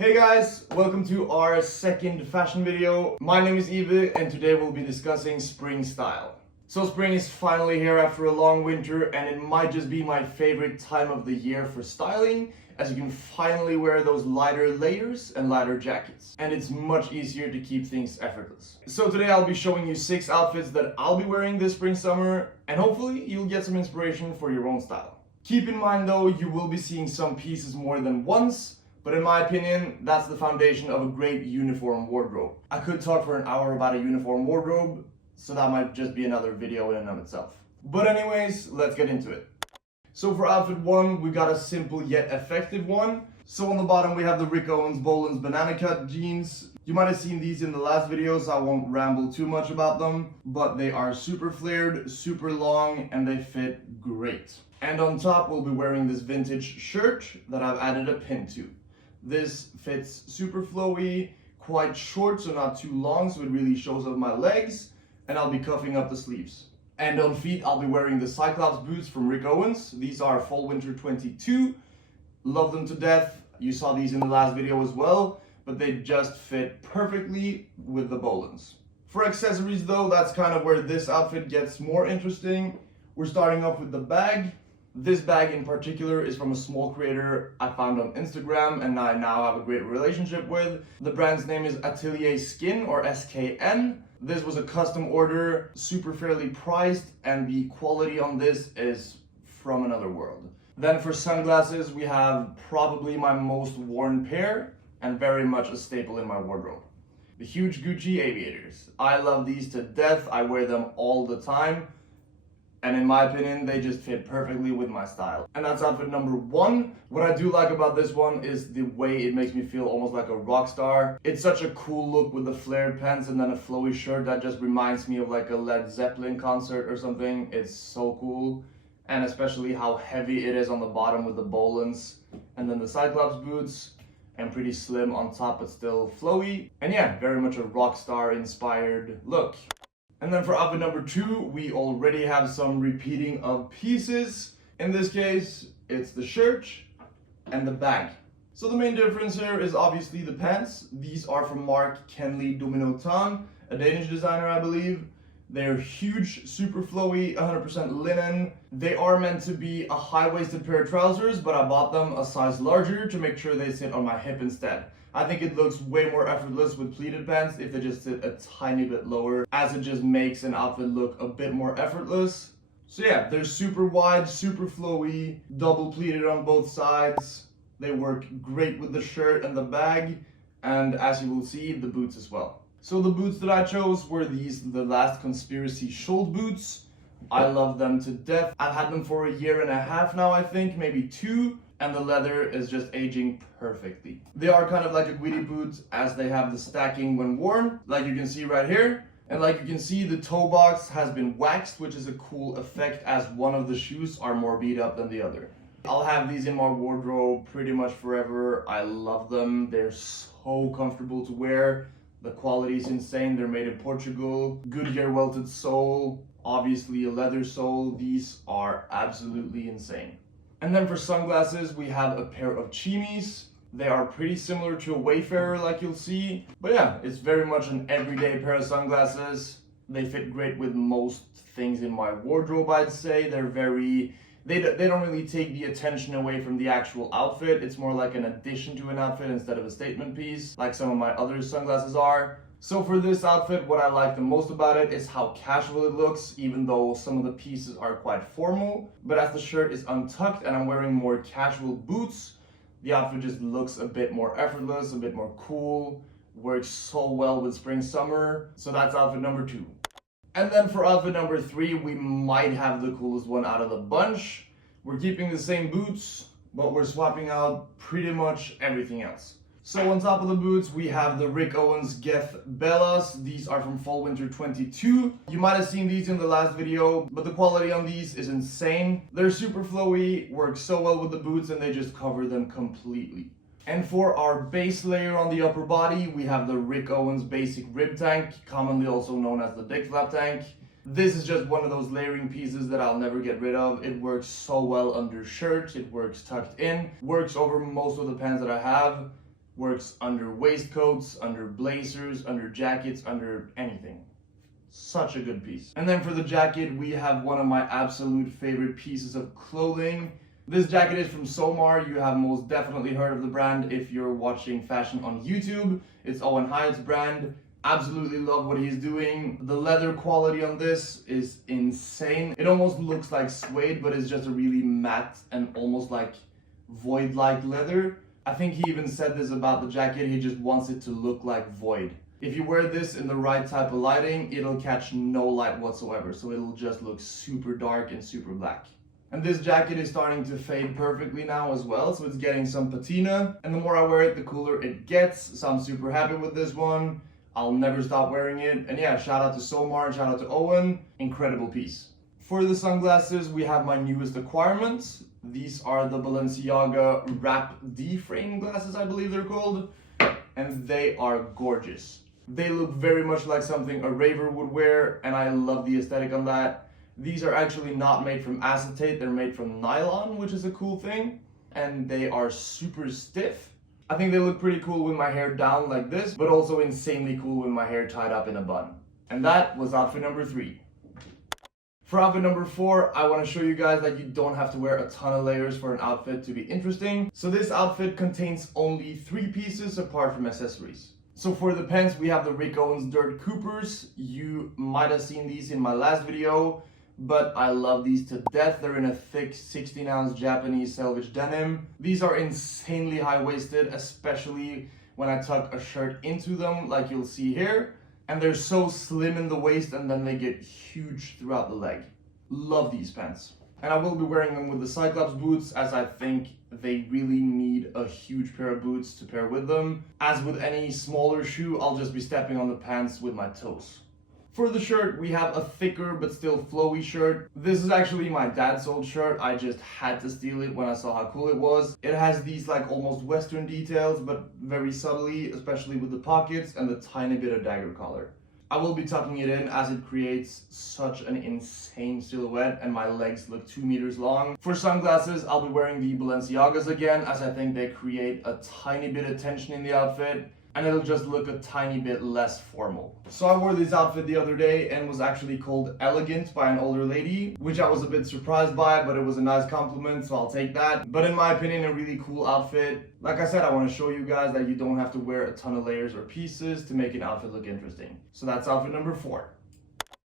Hey guys, welcome to our second fashion video. My name is Iver and today we'll be discussing spring style. So spring is finally here after a long winter and it might just be my favorite time of the year for styling, as you can finally wear those lighter layers and lighter jackets. And it's much easier to keep things effortless. So today I'll be showing you 6 outfits that I'll be wearing this spring summer, and hopefully you'll get some inspiration for your own style. Keep in mind though, you will be seeing some pieces more than once, but in my opinion, that's the foundation of a great uniform wardrobe. I could talk for an hour about a uniform wardrobe, so that might just be another video in and of itself. But anyways, let's get into it. So for outfit 1, we got a simple yet effective one. So on the bottom we have the Owens Bolin's banana cut jeans. You might have seen these in the last video, so I won't ramble too much about them, but they are super flared, super long, and they fit great. And on top we'll be wearing this vintage shirt that I've added a pin to. This fits super flowy, quite short, so not too long, so it really shows off my legs, and I'll be cuffing up the sleeves. And on feet, I'll be wearing the Cyclops boots from Owens. These are fall winter 22. Love them to death. You saw these in the last video as well, but they just fit perfectly with the Bolins. For accessories though, that's kind of where this outfit gets more interesting. We're starting off with the bag. This bag in particular is from a small creator I found on Instagram and I now have a great relationship with. The brand's name is Atelier Skin, or SKN. This was a custom order, super fairly priced, and the quality on this is from another world. Then for sunglasses, we have probably my most worn pair and very much a staple in my wardrobe. The huge Gucci aviators. I love these to death. I wear them all the time. And in my opinion, they just fit perfectly with my style. And that's outfit number 1. What I do like about this one is the way it makes me feel almost like a rock star. It's such a cool look with the flared pants and then a flowy shirt that just reminds me of like a Led Zeppelin concert or something. It's so cool. And especially how heavy it is on the bottom with the Bolins. And then the Cyclops boots. And pretty slim on top but still flowy. And yeah, very much a rock star inspired look. And then for outfit number 2, we already have some repeating of pieces. In this case, it's the shirt and the bag. So the main difference here is obviously the pants. These are from Mark Kenley Dominotan, a Danish designer, I believe. They're huge, super flowy, 100% linen. They are meant to be a high-waisted pair of trousers, but I bought them a size larger to make sure they sit on my hip instead. I think it looks way more effortless with pleated pants if they just sit a tiny bit lower, as it just makes an outfit look a bit more effortless. So yeah, they're super wide, super flowy, double pleated on both sides. They work great with the shirt and the bag, and as you will see, the boots as well. So the boots that I chose were these, the Last Conspiracy Schuld boots. I love them to death. I've had them for a year and a half now, I think, maybe 2. And the leather is just aging perfectly. They are kind of like a Guidi boot, as they have the stacking when worn, like you can see right here. And like you can see, the toe box has been waxed, which is a cool effect as one of the shoes are more beat up than the other. I'll have these in my wardrobe pretty much forever. I love them. They're so comfortable to wear. The quality is insane. They're made in Portugal. Goodyear welted sole, obviously a leather sole. These are absolutely insane. And then for sunglasses, we have a pair of Chimis. They are pretty similar to a Wayfarer, like you'll see. But yeah, it's very much an everyday pair of sunglasses. They fit great with most things in my wardrobe, I'd say. They don't really take the attention away from the actual outfit. It's more like an addition to an outfit instead of a statement piece, like some of my other sunglasses are. So for this outfit, what I like the most about it is how casual it looks, even though some of the pieces are quite formal. But as the shirt is untucked and I'm wearing more casual boots, the outfit just looks a bit more effortless, a bit more cool, works so well with spring summer. So that's outfit number 2. And then for outfit number 3, we might have the coolest one out of the bunch. We're keeping the same boots, but we're swapping out pretty much everything else. So on top of the boots, we have the Owens Geth Bellas. These are from fall winter 22. You might have seen these in the last video, but the quality on these is insane. They're super flowy, work so well with the boots, and they just cover them completely. And for our base layer on the upper body, we have the Owens Basic Rib Tank, commonly also known as the Dick Flap Tank. This is just one of those layering pieces that I'll never get rid of. It works so well under shirts, it works tucked in, works over most of the pants that I have. Works under waistcoats, under blazers, under jackets, under anything. Such a good piece. And then for the jacket, we have one of my absolute favorite pieces of clothing. This jacket is from Somar. You have most definitely heard of the brand if you're watching fashion on YouTube. It's Owens brand. Absolutely love what he's doing. The leather quality on this is insane. It almost looks like suede, but it's just a really matte and almost like void-like leather. I think he even said this about the jacket. He just wants it to look like void. If you wear this in the right type of lighting, it'll catch no light whatsoever. So it'll just look super dark and super black. And this jacket is starting to fade perfectly now as well, so it's getting some patina. And the more I wear it, the cooler it gets. So I'm super happy with this one. I'll never stop wearing it. And yeah, shout out to Somar and shout out to Owen. Incredible piece. For the sunglasses, we have my newest acquirements. These are the Balenciaga Wrap D-frame glasses, I believe they're called. And they are gorgeous. They look very much like something a raver would wear, and I love the aesthetic on that. These are actually not made from acetate, they're made from nylon, which is a cool thing. And they are super stiff. I think they look pretty cool with my hair down like this, but also insanely cool with my hair tied up in a bun. And that was outfit number 3. For outfit number 4, I want to show you guys that you don't have to wear a ton of layers for an outfit to be interesting. So this outfit contains only 3 pieces apart from accessories. So for the pants, we have the Owens Dirt Coopers. You might have seen these in my last video, but I love these to death. They're in a thick 16-ounce Japanese selvage denim. These are insanely high-waisted, especially when I tuck a shirt into them, like you'll see here. And they're so slim in the waist, and then they get huge throughout the leg. Love these pants. And I will be wearing them with the Cyclops boots, as I think they really need a huge pair of boots to pair with them. As with any smaller shoe, I'll just be stepping on the pants with my toes. For the shirt, we have a thicker but still flowy shirt. This is actually my dad's old shirt. I just had to steal it when I saw how cool it was. It has these like almost Western details, but very subtly, especially with the pockets and the tiny bit of dagger collar. I will be tucking it in as it creates such an insane silhouette and my legs look 2 meters long. For sunglasses, I'll be wearing the Balenciagas again, as I think they create a tiny bit of tension in the outfit. And it'll just look a tiny bit less formal. So I wore this outfit the other day and was actually called elegant by an older lady, which I was a bit surprised by, but it was a nice compliment, so I'll take that. But in my opinion, a really cool outfit. Like I said, I want to show you guys that you don't have to wear a ton of layers or pieces to make an outfit look interesting. So that's outfit number 4.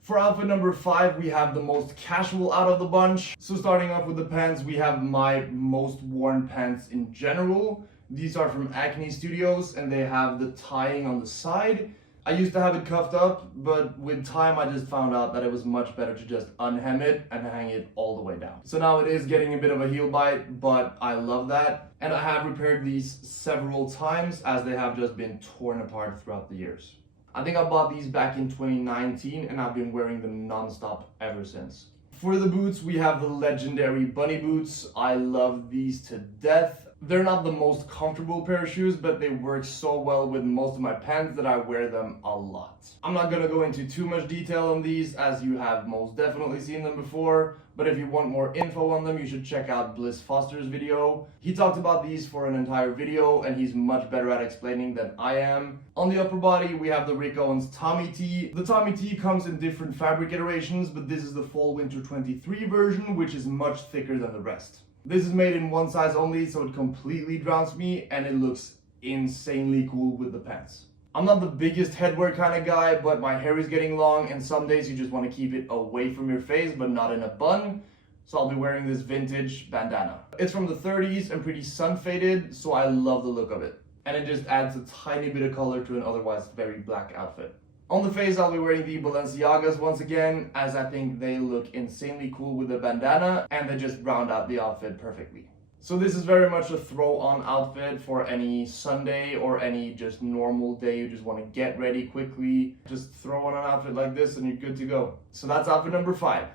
For outfit number 5, we have the most casual out of the bunch. So starting off with the pants, we have my most worn pants in general. These are from Acne Studios and they have the tying on the side. I used to have it cuffed up, but with time I just found out that it was much better to just unhem it and hang it all the way down. So now it is getting a bit of a heel bite, but I love that. And I have repaired these several times as they have just been torn apart throughout the years. I think I bought these back in 2019 and I've been wearing them non-stop ever since. For the boots, we have the legendary bunny boots. I love these to death. They're not the most comfortable pair of shoes, but they work so well with most of my pants that I wear them a lot. I'm not gonna go into too much detail on these, as you have most definitely seen them before, but if you want more info on them, you should check out Bliss Foster's video. He talked about these for an entire video, and he's much better at explaining than I am. On the upper body, we have the Owens Tommy Tee. The Tommy Tee comes in different fabric iterations, but this is the Fall/Winter 23 version, which is much thicker than the rest. This is made in one size only, so it completely drowns me, and it looks insanely cool with the pants. I'm not the biggest headwear kind of guy, but my hair is getting long, and some days you just want to keep it away from your face, but not in a bun. So I'll be wearing this vintage bandana. It's from the 30s and pretty sun faded, so I love the look of it. And it just adds a tiny bit of color to an otherwise very black outfit. On the face, I'll be wearing the Balenciagas once again, as I think they look insanely cool with the bandana, and they just round out the outfit perfectly. So this is very much a throw-on outfit for any Sunday or any just normal day you just want to get ready quickly. Just throw on an outfit like this and you're good to go. So that's outfit number 5.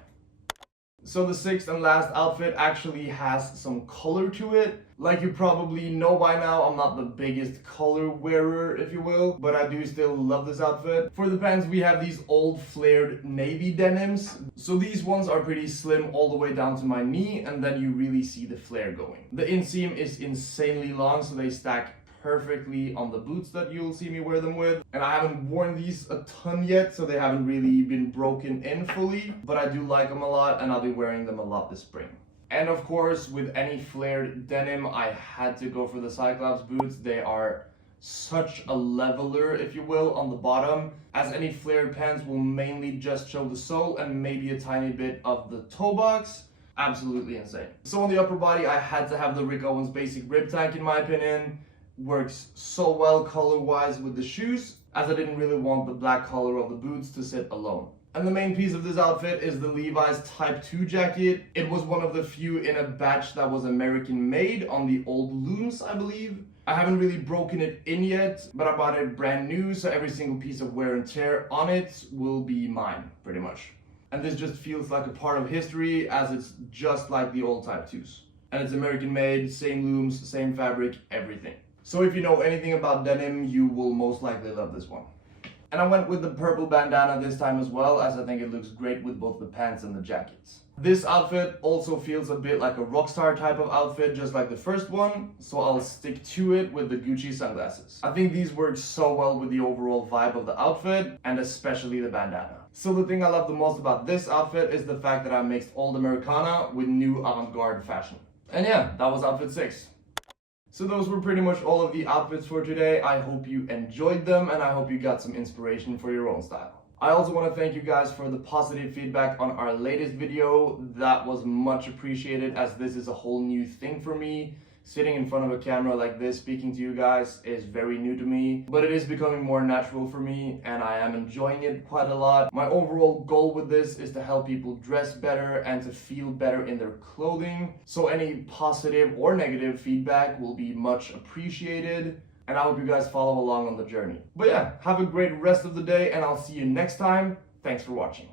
So the 6th and last outfit actually has some color to it. Like you probably know by now, I'm not the biggest color wearer, if you will, but I do still love this outfit. For the pants, we have these old flared navy denims. So these ones are pretty slim all the way down to my knee, and then you really see the flare going. The inseam is insanely long, so they stack perfectly on the boots that you'll see me wear them with. And I haven't worn these a ton yet, so they haven't really been broken in fully, but I do like them a lot and I'll be wearing them a lot this spring. And of course, with any flared denim, I had to go for the Cyclops boots. They are such a leveler, if you will, on the bottom, as any flared pants will mainly just show the sole and maybe a tiny bit of the toe box. Absolutely insane. So on the upper body, I had to have the Rick Owens basic rib tank in my opinion. Works so well color-wise with the shoes, as I didn't really want the black color of the boots to sit alone. And the main piece of this outfit is the Levi's Type 2 jacket. It was one of the few in a batch that was American made on the old looms, I believe. I haven't really broken it in yet, but I bought it brand new, so every single piece of wear and tear on it will be mine, pretty much. And this just feels like a part of history, as it's just like the old Type 2s. And it's American made, same looms, same fabric, everything. So if you know anything about denim, you will most likely love this one. And I went with the purple bandana this time as well, as I think it looks great with both the pants and the jackets. This outfit also feels a bit like a rockstar type of outfit, just like the first one, so I'll stick to it with the Gucci sunglasses. I think these work so well with the overall vibe of the outfit, and especially the bandana. So the thing I love the most about this outfit is the fact that I mixed old Americana with new avant-garde fashion. And yeah, that was outfit 6. So those were pretty much all of the outfits for today. I hope you enjoyed them and I hope you got some inspiration for your own style. I also want to thank you guys for the positive feedback on our latest video. That was much appreciated, as this is a whole new thing for me. Sitting in front of a camera like this, speaking to you guys, is very new to me, but it is becoming more natural for me and I am enjoying it quite a lot. My overall goal with this is to help people dress better and to feel better in their clothing. So any positive or negative feedback will be much appreciated, and I hope you guys follow along on the journey. But yeah, have a great rest of the day and I'll see you next time. Thanks for watching.